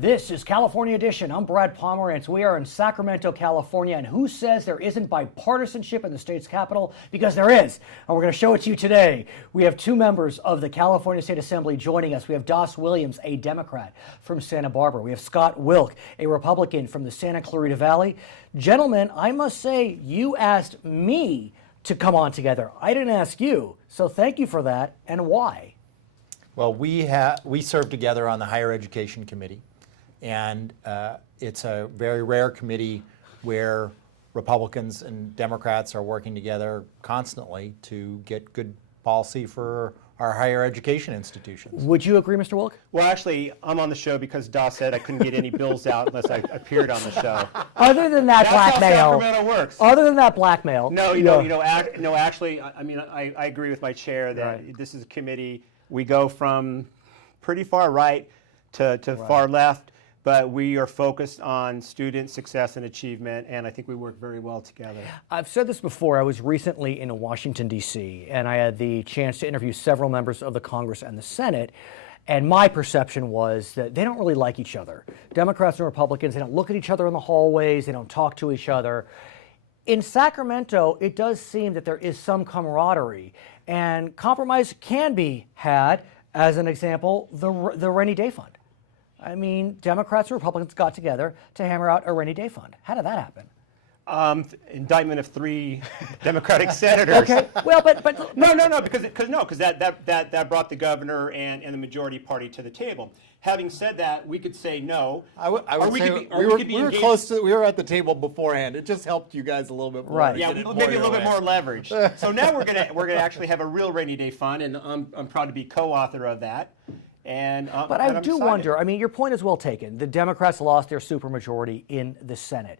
This is California Edition. I'm Brad Pomerance. We are in Sacramento, California, and who says there isn't bipartisanship in the state's capital? Because there is, and we're going to show it to you today. We have two members of the California State Assembly joining us. We have Das Williams, a Democrat from Santa Barbara. We have Scott Wilk, a Republican from the Santa Clarita Valley. Gentlemen, I must say, you asked me to come on together. I didn't ask you, so thank you for that, and why? Well, we serve together on the Higher Education Committee. And it's a very rare committee where Republicans and Democrats are working together constantly to get good policy for our higher education institutions. Would you agree, Mr. Wilk? Well, actually, I'm on the show because Doss said I couldn't get any bills out unless I appeared on the show. Other than that blackmail. That's how Sacramento works. Other than that blackmail. No, actually, I mean, I agree with my chair that This is a committee. We go from pretty far right to far left. But we are focused on student success and achievement, and I think we work very well together. I've said this before. I was recently in Washington, D.C., and I had the chance to interview several members of the Congress and the Senate, and my perception was that they don't really like each other. Democrats and Republicans, they don't look at each other in the hallways, they don't talk to each other. In Sacramento, it does seem that there is some camaraderie, and compromise can be had. As an example, the rainy day fund. I mean, Democrats and Republicans got together to hammer out a rainy day fund. How did that happen? Indictment of 3 Democratic senators. Okay. Well, but because that brought the governor and the majority party to the table. Having said that, we could say no. I would say we were close to. We were at the table beforehand. It just helped you guys a little bit more. Right. Yeah, maybe a little bit more leverage. So now we're gonna actually have a real rainy day fund, and I'm proud to be co-author of that. But I do wonder, I mean, your point is well taken. The Democrats lost their supermajority in the Senate.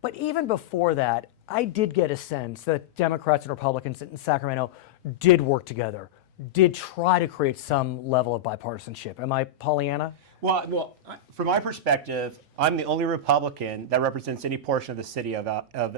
But even before that, I did get a sense that Democrats and Republicans in Sacramento did work together, did try to create some level of bipartisanship. Am I Pollyanna? Well, from my perspective, I'm the only Republican that represents any portion of the city of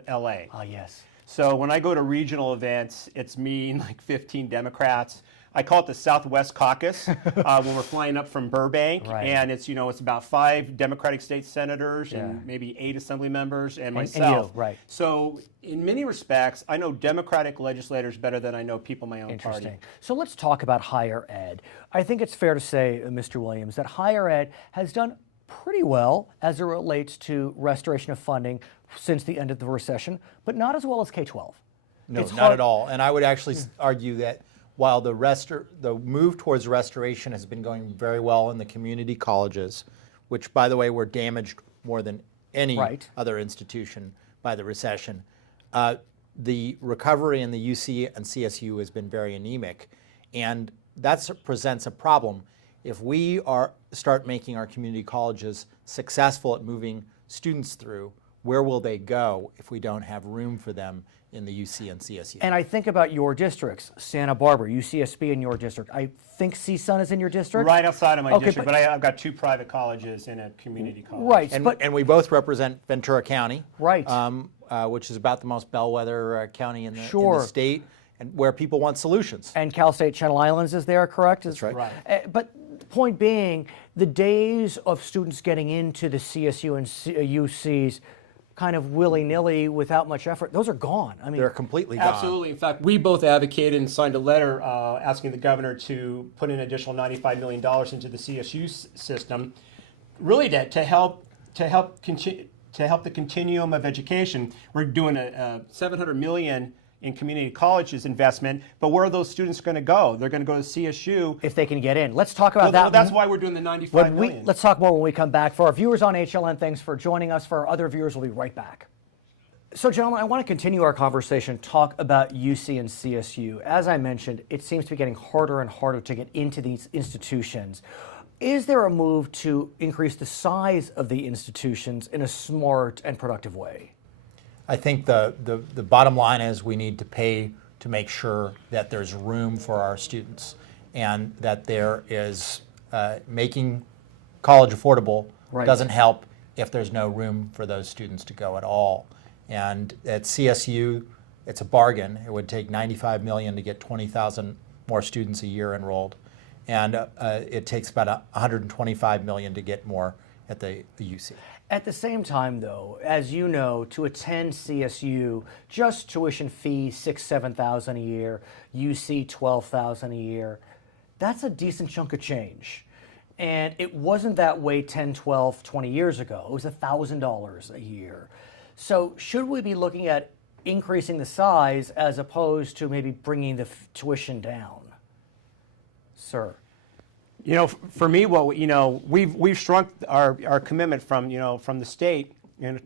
L.A. Ah, yes. So when I go to regional events, it's me and like 15 Democrats. I call it the Southwest Caucus when we're flying up from Burbank, and it's it's about 5 Democratic state senators and maybe 8 assembly members and myself. And you, right. So in many respects, I know Democratic legislators better than I know people in my own Interesting. party. So let's talk about higher ed. I think it's fair to say, Mr. Williams, that higher ed has done pretty well as it relates to restoration of funding since the end of the recession, but not as well as K-12. No, not at all. And I would actually argue that while the move towards restoration has been going very well in the community colleges, which, by the way, were damaged more than any other institution by the recession, the recovery in the UC and CSU has been very anemic. And that presents a problem. If we start making our community colleges successful at moving students through, where will they go if we don't have room for them in the UC and CSU? And I think about your districts, Santa Barbara, UCSB in your district. I think CSUN is in your district? Right outside of my district, but I've got 2 private colleges and a community college. Right. And we both represent Ventura County, right? Which is about the most bellwether county in the state, and where people want solutions. And Cal State Channel Islands is there, correct? That's right. But point being, the days of students getting into the CSU and UCs kind of willy-nilly without much effort, those are gone. I mean, they're completely gone. Absolutely. In fact, we both advocated and signed a letter asking the governor to put an additional $95 million into the CSU system, really to help the continuum of education. We're doing a $700 million in community colleges investment, but where are those students going to go? They're going to go to CSU. If they can get in. Let's talk about that. Well, that's why we're doing the $95 million. Let's talk more when we come back. For our viewers on HLN, thanks for joining us. For our other viewers, we'll be right back. So, gentlemen, I want to continue our conversation, talk about UC and CSU. As I mentioned, it seems to be getting harder and harder to get into these institutions. Is there a move to increase the size of the institutions in a smart and productive way? I think the bottom line is we need to pay to make sure that there's room for our students and that there is making college affordable doesn't help if there's no room for those students to go at all. And at CSU, it's a bargain. It would take $95 million to get 20,000 more students a year enrolled. And it takes about $125 million to get more at the UC. At the same time, though, as you know, to attend CSU, just tuition fee $6,000-7,000 a year, UC $12,000 a year, that's a decent chunk of change. And it wasn't that way 10, 12, 20 years ago. It was $1,000 a year. So should we be looking at increasing the size as opposed to maybe bringing the tuition down? Sir. You know, for me, we've shrunk our commitment from the state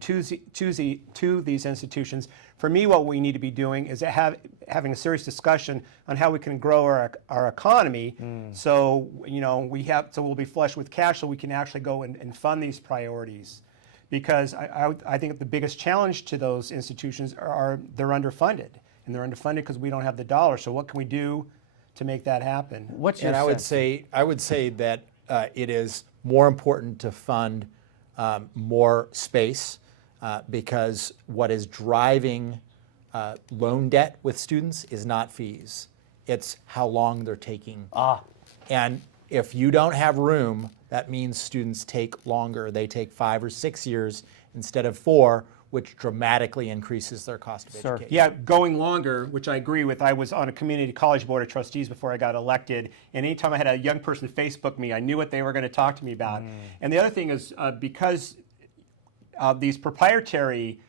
to these institutions. For me, what we need to be doing is having a serious discussion on how we can grow our economy. So we'll be flush with cash, so we can actually go and fund these priorities. Because I think the biggest challenge to those institutions are they're underfunded, and they're underfunded because we don't have the dollars. So what can we do to make that happen? What's your sense? I would say that it is more important to fund more space because what is driving loan debt with students is not fees. It's how long they're taking. And if you don't have room, that means students take longer. They take 5 or 6 years instead of 4, which dramatically increases their cost of education. Yeah, going longer, which I agree with. I was on a community college board of trustees before I got elected, and anytime I had a young person Facebook me, I knew what they were going to talk to me about. And the other thing is because these proprietary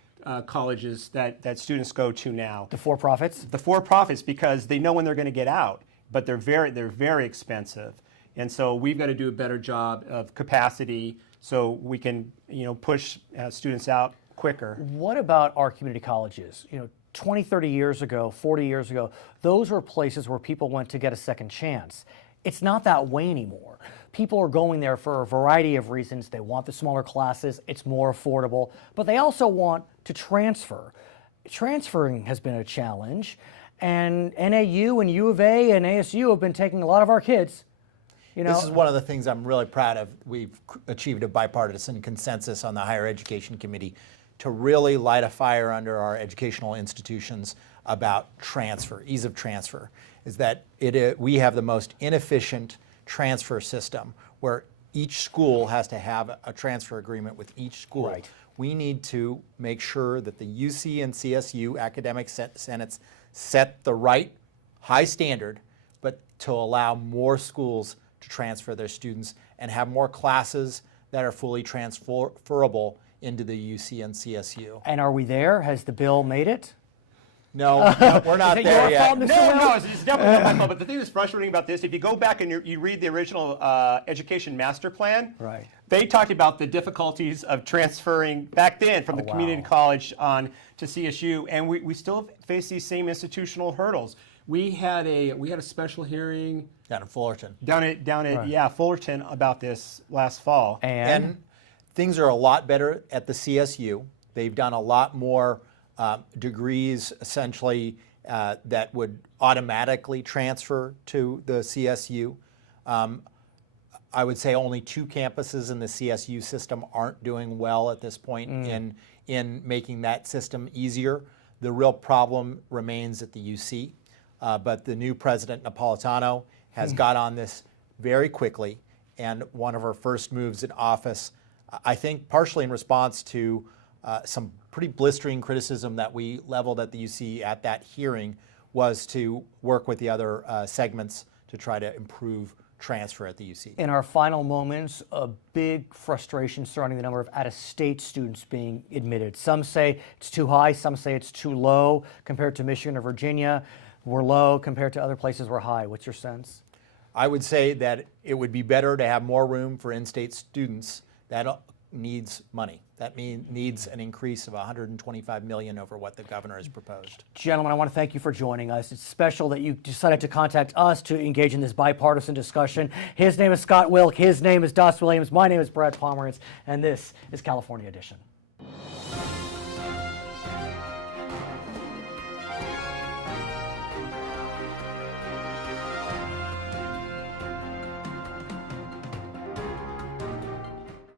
colleges that students go to now. The for-profits? The for-profits, because they know when they're going to get out, but they're very expensive. And so we've got to do a better job of capacity so we can push students out quicker. What about our community colleges? 20, 30 years ago, 40 years ago, those were places where people went to get a second chance. It's not that way anymore. People are going there for a variety of reasons. They want the smaller classes, it's more affordable, but they also want to transfer. Transferring has been a challenge, and NAU and U of A and ASU have been taking a lot of our kids. This is one of the things I'm really proud of. We've achieved a bipartisan consensus on the Higher Education Committee to really light a fire under our educational institutions about transfer, ease of transfer, is that we have the most inefficient transfer system where each school has to have a transfer agreement with each school. Right. We need to make sure that the UC and CSU academic senates set the right high standard, but to allow more schools to transfer their students and have more classes that are fully transferable into the UC and CSU. And are we there? Has the bill made it? No, we're not Is it there your yet. fault, Mr. No, it's definitely not my fault. But the thing that's frustrating about this, if you go back and you read the original education master plan, Right. They talked about the difficulties of transferring back then from the community college on to CSU, and we still face these same institutional hurdles. We had a special hearing Down in Fullerton. down at Fullerton about this last fall. And things are a lot better at the CSU. They've done a lot more degrees, essentially, that would automatically transfer to the CSU. I would say only 2 campuses in the CSU system aren't doing well at this point in making that system easier. The real problem remains at the UC, but the new president, Napolitano, has got on this very quickly, and one of her first moves in office, I think partially in response to some pretty blistering criticism that we leveled at the UC at that hearing, was to work with the other segments to try to improve transfer at the UC. in our final moments, a big frustration surrounding the number of out-of-state students being admitted. Some say it's too high, some say it's too low compared to Michigan or Virginia. We're low compared to other places we're high. What's your sense? I would say that it would be better to have more room for in-state students. That needs money. That needs an increase of $125 million over what the governor has proposed. Gentlemen, I want to thank you for joining us. It's special that you decided to contact us to engage in this bipartisan discussion. His name is Scott Wilk. His name is Das Williams. My name is Brad Pomerance. And this is California Edition.